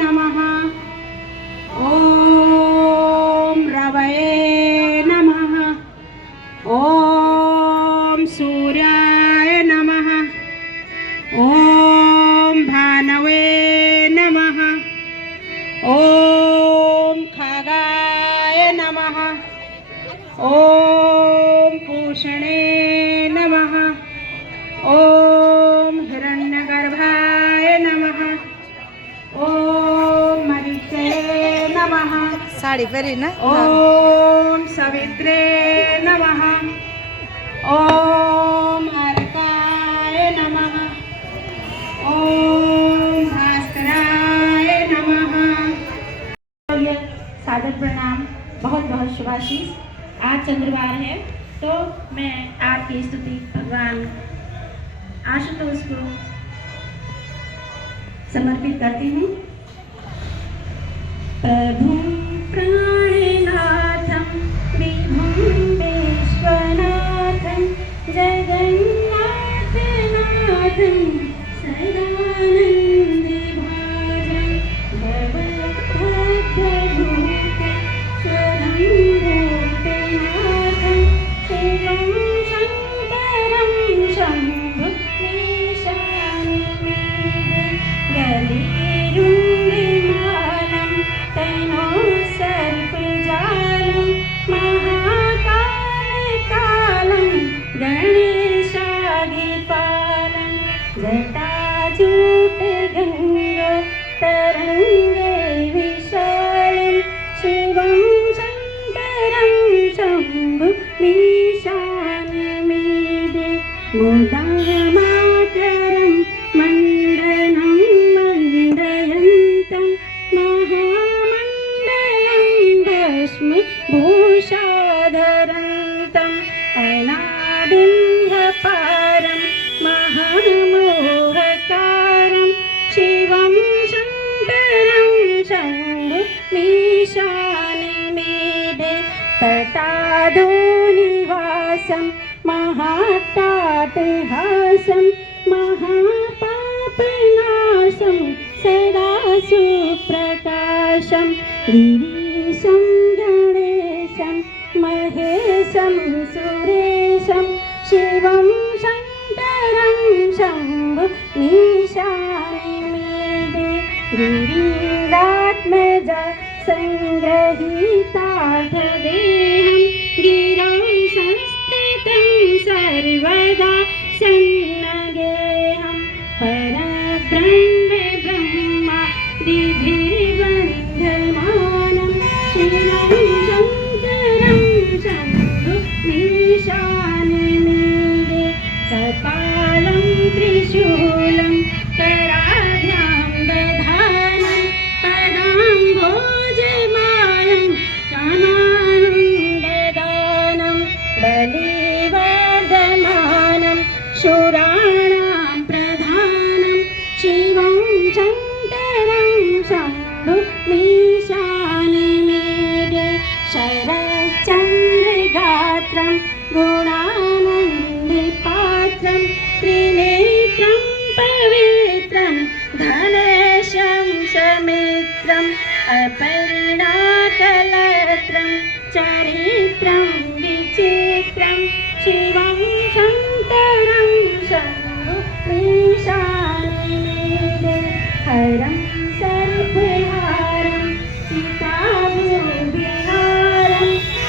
नमः। ॐ रवये नमः। ॐ सूर्याय नमः। ॐ भानवे नमः। ॐ खगाय नमः। ॐ पूषणे नमः। ॐ हिरण्यगर्भाय नमः। ॐ मरीचे नमः। साड़ी पहरी ना। ॐ सवित्रे नमः। ॐ अर्काय नमः। ॐ भास्कराय नमः। सादर प्रणाम, बहुत बहुत शुभाशीष। आज चंद्रवार है तो मैं आपकी स्तुति भगवान आशुतोष को समर्पित करती हूँ। प्रभु प्राणनाथं विभुं विश्वनाथं जगन्नाथनाथं सदानन्दभाजं भवद्भद्रभूतेश्वरं भूतनाथं शिवं शङ्करं शम्भुमीशानमेदे गलेरुङ्गिमालं तनो सर्पजालं महाकालकालं गणेशागिपालं जटाजूटगङ्गतरङ्गे विशालं शिवं शङ्करं शम्भुमीशानमेदे मुदामातरं मण्डनं मण्डयन्तं महामण्डलं भस्मभूषाधरन्तम् अनादिं ह्यपारं महामोहकारं शिवं शङ्करं शम्भुमीशानमेदे तटादो निवासं महाट्टाटहासं महापापनाशं सदा सुप्रकाशं गिरीशं गणेशं महेशं सुरेशं शिवं शङ्करं शम्भुमीशानमेदे गिरीरात्मजा सङ्ग्रहीतार्थदेहं गिरौ संस्थितं सर्वदा सन्नगेहं परब्रह्म ब्रह्मादिभिर्वन्दमानं शिवं शङ्करं शम्भुमीशानमेदे कपालं त्रिशूलं कराभ्यां दधानं पदाम्भोजमालं कामानं ददानं बलिवर्धमानं शूराणां प्रधानं शिवं शङ्करं शम्भुमीशानमेदे शरच्चन्द्रगात्रं गुणानन्दिपात्रं त्रिनेत्रं पवित्रं धनेशं समित्रम् अपर्णाकलत्रं चरित्रं विचित्रं शिवं शङ्करं शम्भुमीशानमेदे हरं सर्पहारं सीताभूविहारं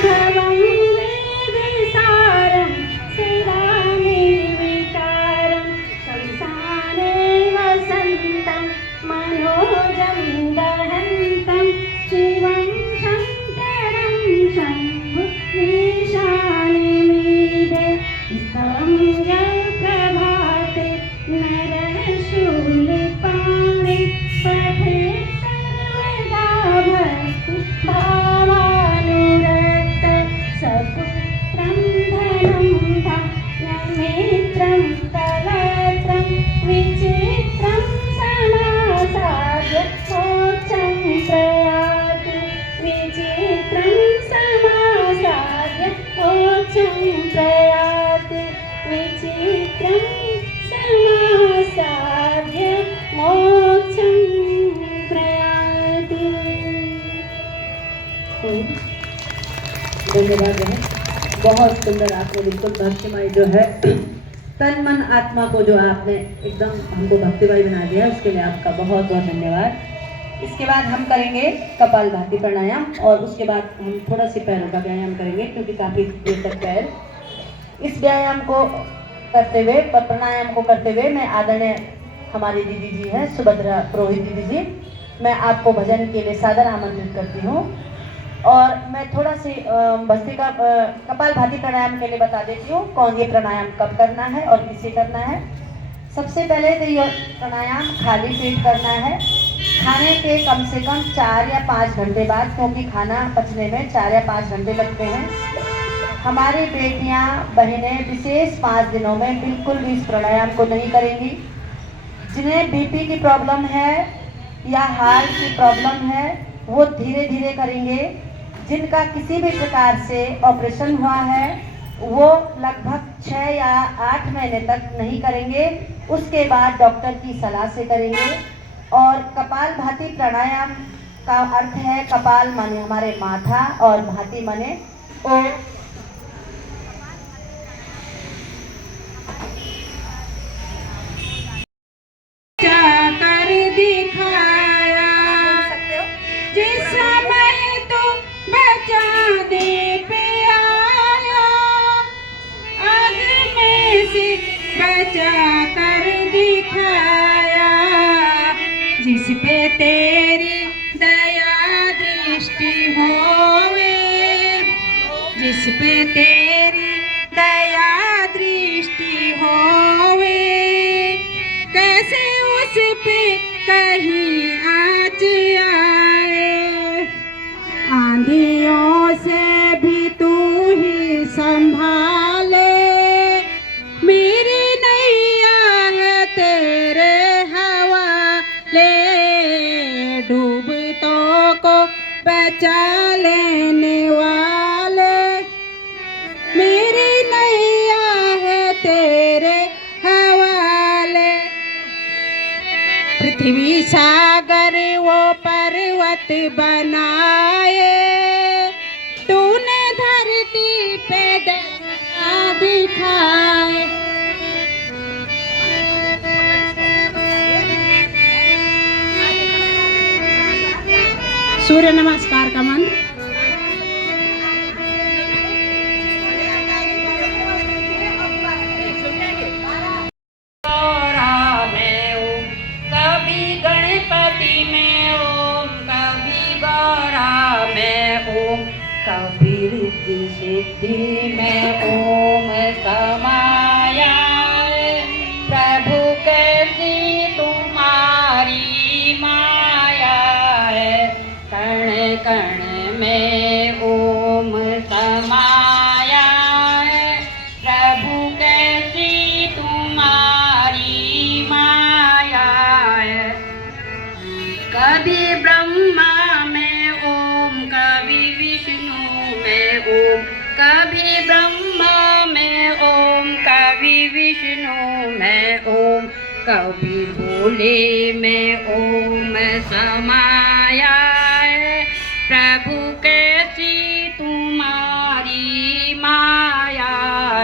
भवं वेदसारं सदा निर्विकारं शंसाने वसन्तं मनोजं दहन्तं शिवं शङ्करं शम्भुमीशानमेदे स्तवं प्रभाते नरः धन्यवाद है। बहुत सुंदर आपने बिल्कुल भक्तिमय जो है तन मन आत्मा को जो आपने एकदम हमको भक्तिमय बना दिया, उसके लिए आपका बहुत बहुत धन्यवाद। इसके बाद हम करेंगे कपालभाति प्राणायाम और उसके बाद हम थोड़ा सी पैरों का व्यायाम करेंगे, क्योंकि काफ़ी देर तक पैर। इस व्यायाम को करते हुए, प्राणायाम को करते हुए मैं आदरणीय हमारी दीदी जी हैं सुभद्रा पुरोहित दीदी जी, मैं आपको भजन के लिए सादर आमंत्रित करती हूँ। और मैं थोड़ा सी भस्त्रिका कपालभाति प्राणायाम के लिए बता देती हूँ कौन ये प्राणायाम कब करना है और किसे करना है। सबसे पहले तो ये प्राणायाम खाली पेट करना है, खाने के कम से कम 4 या 5 घंटे बाद, क्योंकि खाना पचने में 4 या 5 घंटे लगते हैं। हमारी बेटियां बहनें विशेष 5 दिनों में बिल्कुल भी इस प्राणायाम को नहीं करेंगी। जिन्हें बीपी की प्रॉब्लम है या हार्ट की प्रॉब्लम है वो धीरे धीरे करेंगे। जिनका किसी भी प्रकार से ऑपरेशन हुआ है वो लगभग 6 या 8 महीने तक नहीं करेंगे, उसके बाद डॉक्टर की सलाह से करेंगे। और कपालभाति प्राणायाम का अर्थ है, कपाल माने हमारे माथा और भाति माने ओ। कर दिखाया जिस समय तो बचाने पे आया, आग में से बचा कर दिखाया, जिस पे तेरी दया दृष्टि होवे, जिस पे तेरी दया दृष्टि होवे, कैसे उस पे कहीं आँच आए, आंधियों से भी तू ही संभाले, मेरी नैया है तेरे हवाले, डूबतों को बचा लेने वाले, मेरी नैया है तेरे हवाले। पृथ्वी सागर वो पर्वत बनाए, तूने धरती पे दया दिखाए। सूर्य नमस्कार का मंत्र। कभी रिद्धि सिद्धि में ओम समाया, प्रभु कैसी तुम्हारी माया है, कण कण में ओम समाया है, प्रभु कैसी तुम्हारी माया है। कभी ब्रह्मा में ओम, कभी विष्णु में ओम, कभी ब्रह्मा में ओम, कभी विष्णु में ओम, कभी भोले में ओम समाया है, प्रभु कैसी तुम्हारी माया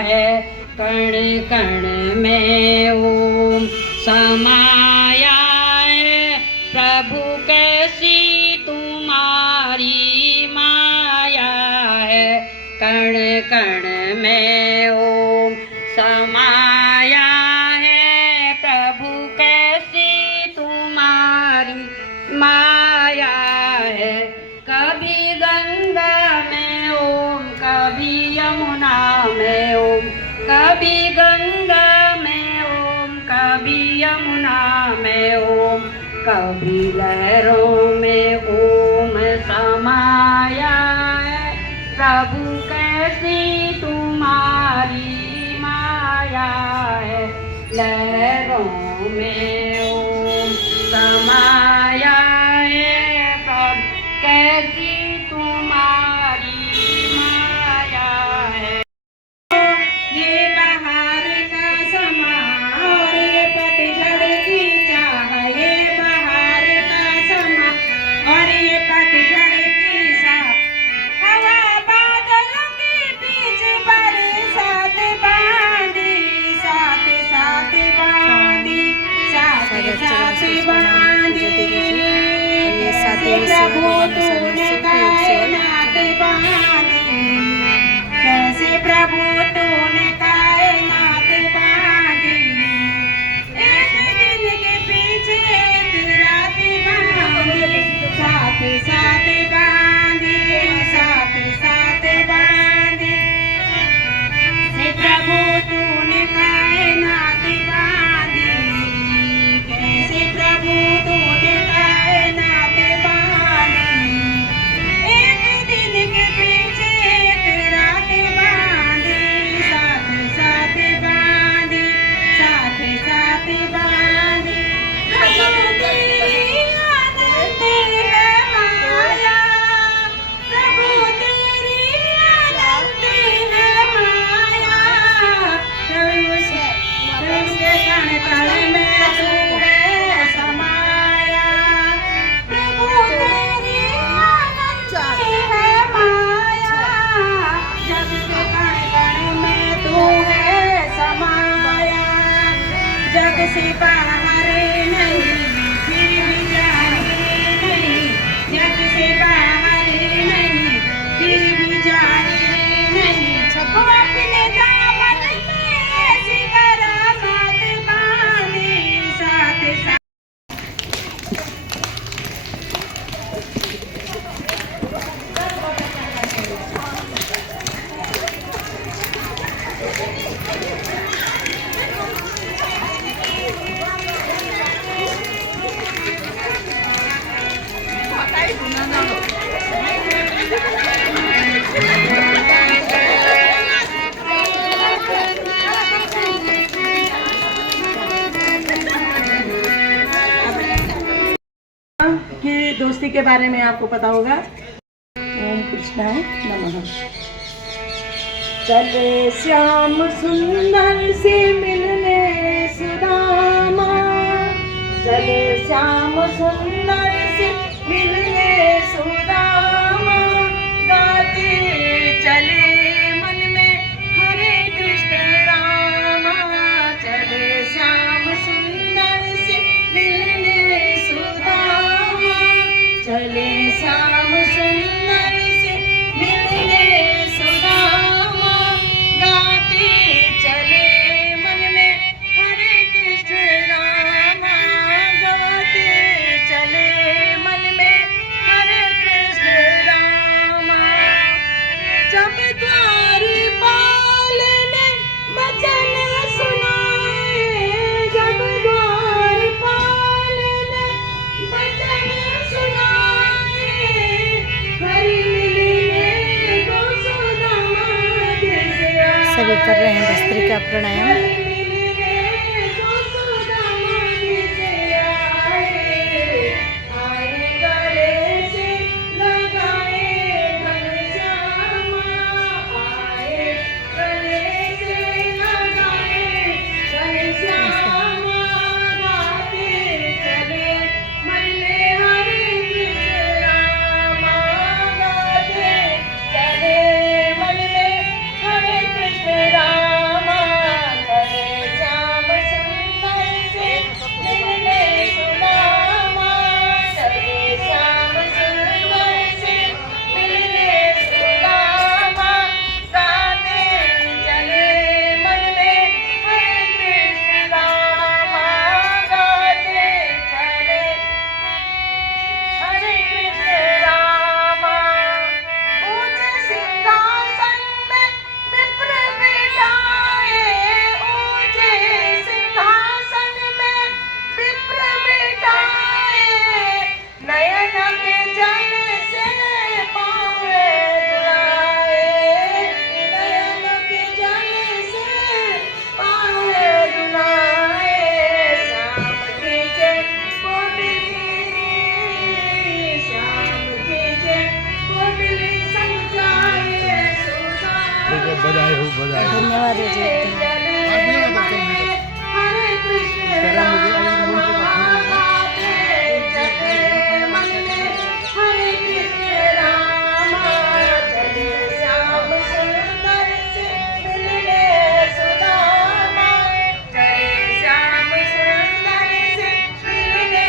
है, कण कण में ओम समाया है, प्रभु कैसी तुम्हारी माया है, कण कण में ओम समाया है, प्रभु कैसी तुम्हारी माया है। कभी गंगा में ओम, कभी यमुना में ओम, कभी गंगा में ओम, कभी यमुना में ओम, कभी लहरों में ओम समाया है, प्रभु कैसी तुम्हारी माया है, लहरों में ओम समाया है, प्रभु कैसी तुम्हारी माया है। ये बहार का समा और ये पतझड़ की चाह, ये बहार का समा और ये पतझड़ की सा, हवा बादलों की दोस्ती के बारे में आपको पता होगा। ओम कृष्णाय नमः। चले श्याम सुंदर से मिलने सुदामा, चले श्याम सुंदर से मिलने सुदामा, गाते चले मन में हरे कृष्ण रामा, चले श्याम सुंदर से मिलने सुदामा, चले श्याम सुंदर से मिलने सुदामा, गाते चले मन में हरे कृष्ण रामा, गाते चले मन में हरे कृष्ण रामा। जब द्वारपाल ने वचन सुनाए, जब द्वारपाल ने वचन सुनाए, हरि मिलने को सुदामा जैसे आए, सभी कर रहे हैं भस्त्रिका प्राणायाम। हरि मिलने को सुदामा जैसे आए गले से लगाए घनश्यामा, आए गले से लगाए घनश्यामा, गाते चले मन में हरे कृष्ण रामा, गाते चले मन में हरे कृष्ण रामा, चले श्याम सुंदर से मिलने सुदामा, चले श्याम सुंदर से मिलने सुदामा, गाते चले मन में हरे कृष्ण रामा, गाते चले हरे कृष्ण रामा। ऊंचे सिंहासन में विप्र बिठाए, ऊंचे सिंहासन में विप्र बिठाए, नयन के जल से पावे धुलाए, नयन के जल से पावे धुलाए, श्याम की जय कोटली, श्याम की जय कोटली समझाए सुदामा, बधाई हो, बधाई हो। धन्यवाद जी। हरे कृष्ण रामा, गाते चले मन में हरे कृष्ण रामा, चले श्याम सुंदर से मिलने सुदामा, चले श्याम सुंदर से मिलने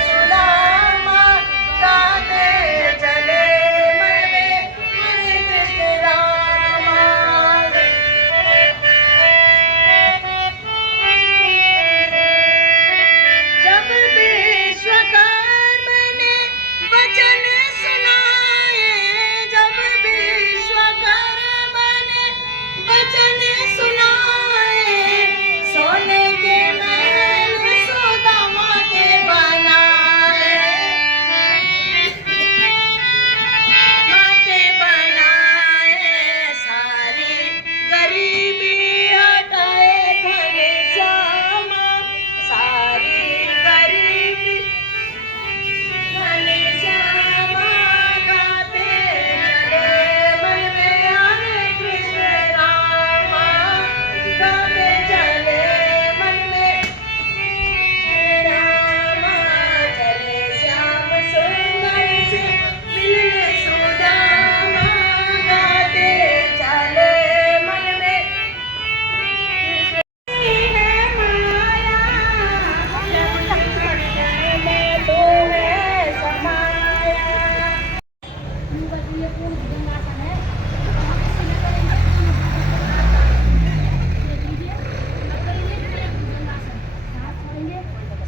सुदामा, गाते चले मन में हरे कृष्ण रामा। जब विश्वकर्म ने वचन सुनाए, जब विश्वकर्म ने वचन सुनाए, सोने के महल सुदामा के बनाए, माँ के बनाए, सारी गरीबी हटाए घनश्यामा, सारी गरीबी घनश्यामा, गाते चले मन में हरे कृष्ण रामा, गाते चले मन में रामा, चले श्याम सुंदर से मिलने सुदामा, गाते चले मन में है माया, में तू है समाया।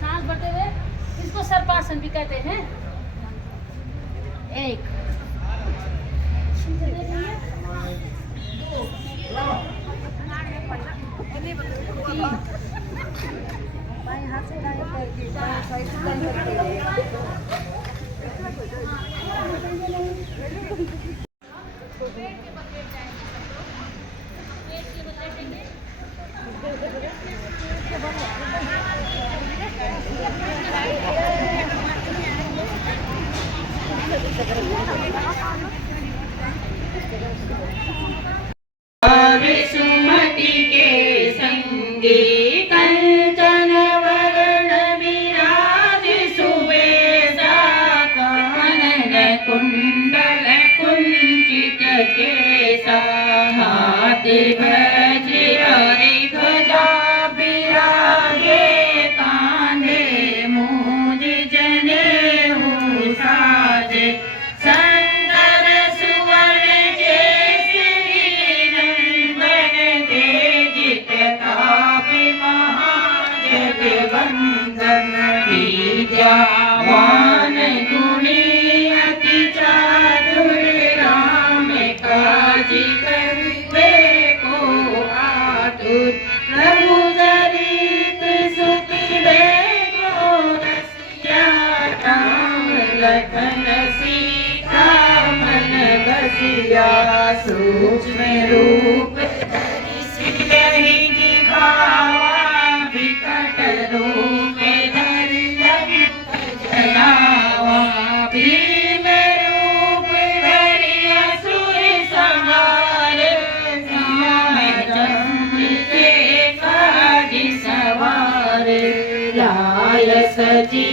सांस भरते हुए, इसको सर्पासन भी कहते हैं। एक बाएं हाथ से दाएं पैर की बाएं साइड से दाएं पैर की। सुमति के संगे कंचन वरण विराज सुबेसा कानन कुंडल कुंचित केसा हाथ वज्र ध्वजा विराजे कांधे मूज जनेऊ साजे सुंदर सुवर्ण केसरी नंदन तेजित कापि महाजगवंदन विद्यावान गुणी अति चातुर राम काज करिबे को आतुर प्रभु चरित सुखिबे को रसिया राम लखन सीता मन बसिया सूक्ष्म रूप धरि सिलहि दिखावा विकट रूप धरि लंक जलावा भीम रूप धरि असुर संहारे रामचंद्र के काज सवारे लाय सजी